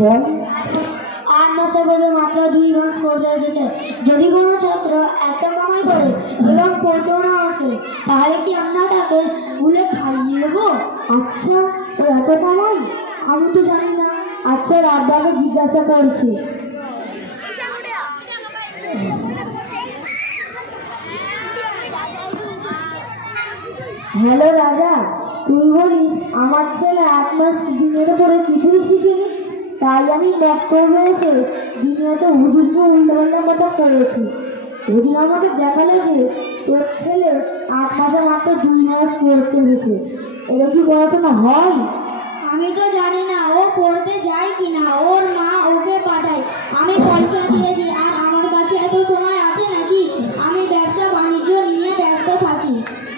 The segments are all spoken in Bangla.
বল। আট মাসের মধ্যে মাত্র দুই মাস পড়তে এসেছে যদি কোনো ছাত্র এত কামাই করে এবং পড়তেও না আসে তাহলে কি আমরা তাকে ভুলে খাইয়ে দেবো? আচ্ছা এত কামাই? আমি তো জানি না। আচ্ছা রাব্বাকে জিজ্ঞাসা করছি। হ্যালো রাজা তুই বলিস আমার ছেলে এক মাস দিনের পরে কিছুই শিখিনি? তাই আমি বক্তব্যে এসে দিনে হুজুরকে উল্টোপাল্টা কথা করেছি হুজুর আমাকে দেখালে যে তোর ছেলে আট মাসে মাত্র দুই মাস পড়তে গেছে এটা কি পড়াশোনা হয়? আমি তো জানি না ও পড়তে যায় কি না ওর মা ওকে পাঠায়। আমি পয়সা দিয়ে দিই আর আমার কাছে এত সময় আছে নাকি? আমি ব্যবসা বাণিজ্য নিয়ে ব্যস্ত থাকি।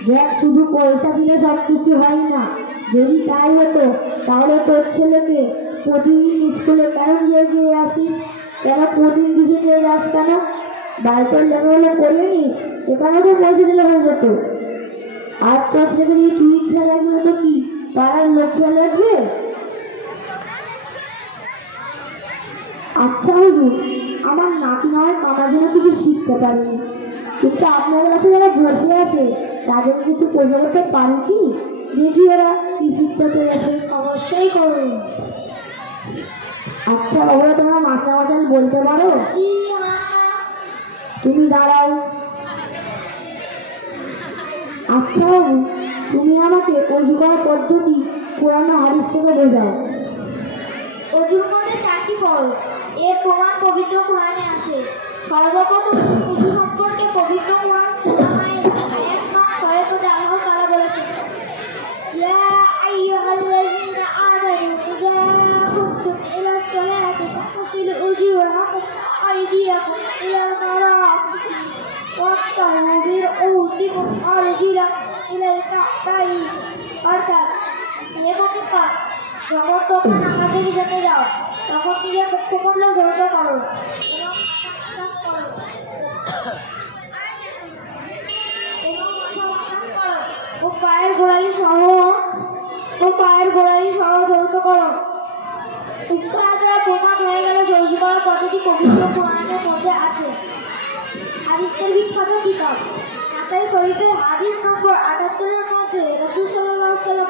দেখ শুধু পয়সা দিলে সব কিছু হয় না। যদি তাই হতো তাহলে তোর ছেলেকে প্রতিদিন স্কুলে কেন গিয়ে আসিস কেন প্রতিদিন দিকে নিয়ে যাস কেন? বাড়িতে লেখাগুলো করে নিস এখানে তো পয়সা দিলে হয়ে যেত। আর তোর ছেলে যদি তুই গেলে তো কি? পাড়ার লোক লাগবে আচ্ছা হুজুর আমার নাতি নয় আমার জন্য কিছু শিখতে পারেনি। কিন্তু আপনার কাছে যারা বসে আছে, তাদের কিছু করতে পারে কি? দেখি ওরা কি শিখতে পেরেছে। অবশ্যই করুন। আচ্ছা বাবা তোমার বলতে পারো? তুমি দাঁড়াও। আচ্ছা বাবু তুমি আমাকে অজু করার পদ্ধতি পুরানো হারিস থেকে বোঝাও। অজুর মধ্যে চারটি ফরজ এর প্রমাণ পবিত্র কোরআনে আছে। সর্বপ্রথম অজু সম্পর্কে পবিত্র যখন তোমরা নামাজের জন্য যাও, তখন নিজের মুখমণ্ডল ধৌত করো ও পায়ের গোড়ালি সহ, ও পায়ের গোড়ালি সহ ধৌত করো। উক্ত আচারা প্রমাণ হয়ে গেল যৌজ করার পদ্ধতি পবিত্র কোরআনের মধ্যে আছে। হাদিসের বিখ্যাত কিতাব, নাসাই শরীফের হাদিস নম্বর আটাত্তরের মধ্যে রসুল সাল্লাহ সাল্লাম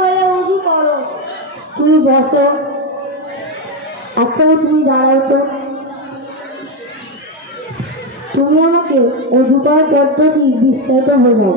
বলে উজু করো। তুমি বসো। আচ্ছা তুমি দাঁড়াও তো। তুমি আমাকে করার পদ্ধতি বিস্তারিত বোঝাও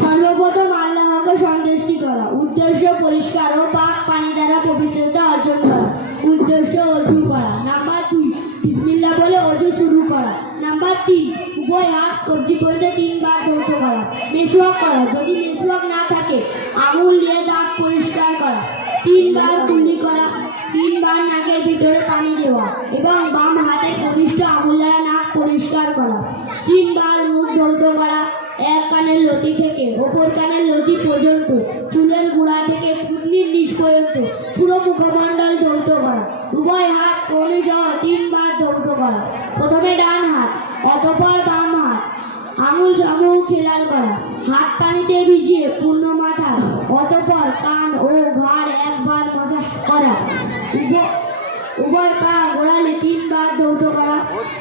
সর্বপ্রথম আল্লাহকে সন্তুষ্টি করা উদ্দেশ্য পরিষ্কার ও পাক পানি দ্বারা পবিত্রতা অর্জন করা। উদ্দেশ্য অজু করা। নাম্বার দুই, বিসমিল্লাহ বলে অজু শুরু করা। নাম্বার তিন, উভয় হাত কবজি পর্যন্ত তিনবার ধৌত করা। মেসওয়াক করা। যদি মেসওয়াক না থাকে, আঙুল দিয়ে দাঁত পরিষ্কার করা। তিনবার কুলি করা। তিনবার নাকের ভিতরে পানি দেওয়া। এবং বাম হাতে কনিষ্ঠ আঙুল দ্বারা নাক পরিষ্কার করা। তিনবার কানের লতি থেকে, ওপর কানের লতি পর্যন্ত, চুলের গোড়া থেকে থুতনির নিচ পর্যন্ত, পুরো মুখমণ্ডল ধৌত করা। উভয় হাত কনি সহ তিনবার ধৌত করা। প্রথমে ডান হাত, অতঃপর বাম হাত। আঙুল সমূহ খেলাল করা। হাত পানিতে ভিজিয়ে পূর্ণ মাথা, অতপর কান ও ঘাড় একবার মাসাজ করা। উভয় পা গোড়ালে তিনবার ধৌত করা।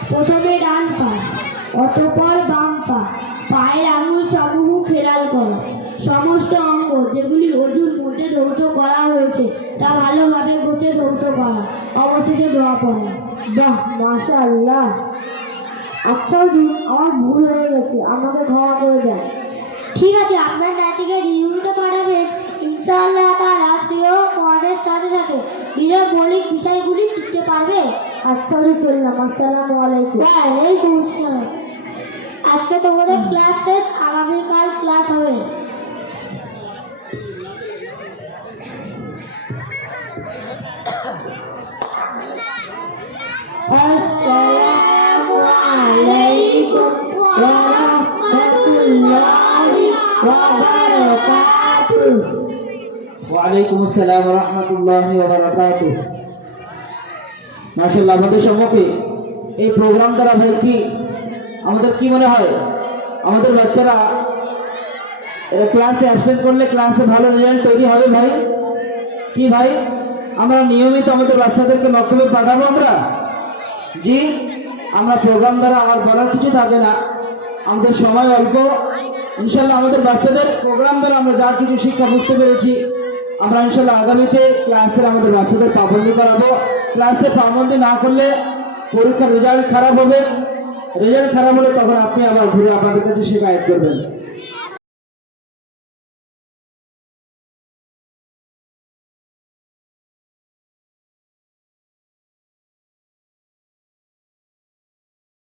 প্রথমে ডান পা, অতপর বাম পা পায়ের আঙুল সমূহ খেলাল করা। সমস্ত অঙ্গ যেগুলি অজুর মধ্যে ধৌত করা হয়েছে তা ভালোভাবে গোছে ধৌত করা। অবশেষে দোয়া পড়া। বাহ মাশা আল্লাহ আচ্ছা হুজুর আমার ভুল হয়ে গেছে আমাকে ক্ষমা করে দেন। ঠিক আছে আপনার নাতিকে রিভিউতে পাঠাবেন। ইনশাআল্লাহ তার রাষ্ট্রীয় পড়ার সাথে সাথে। দিনের মৌলিক বিষয়গুলি শিখতে পারবে? আচ্ছা হুজুর চললাম। আসসালামু আলাইকুম। ওয়ালাইকুম আসসালাম। আজকে তোমাদের ক্লাস শেষ আগামীকাল ক্লাস হবে। আমাদের সম্মুখে এই প্রোগ্রাম দ্বারা কি আমাদের কি মনে হয়? আমাদের বাচ্চারা ক্লাসে অ্যাবসেন্ট করলে ক্লাসে ভালো রেজাল্ট তৈরি হবে ভাই? কি ভাই? আমরা নিয়মিত আমাদের বাচ্চাদেরকে বক্তব্য পাঠাবো আমরা? জি, আমরা প্রোগ্রাম দ্বারা আর বলার কিছু থাকে না। আমাদের সময় অল্প। ইনশাল্লাহ আমাদের বাচ্চাদের প্রোগ্রাম দ্বারা আমরা যা কিছু শিক্ষা বুঝতে পেরেছি, আমরা ইনশাল্লাহ আগামীতে ক্লাসের আমাদের বাচ্চাদের পাবন্দি করাবো। ক্লাসে পাবন্দি না করলে পরীক্ষার রেজাল্ট খারাপ হবে। রেজাল্ট খারাপ হলে তখন আপনি আবার ঘুরে আপনাদের কাছে শিকায়ত করবেন।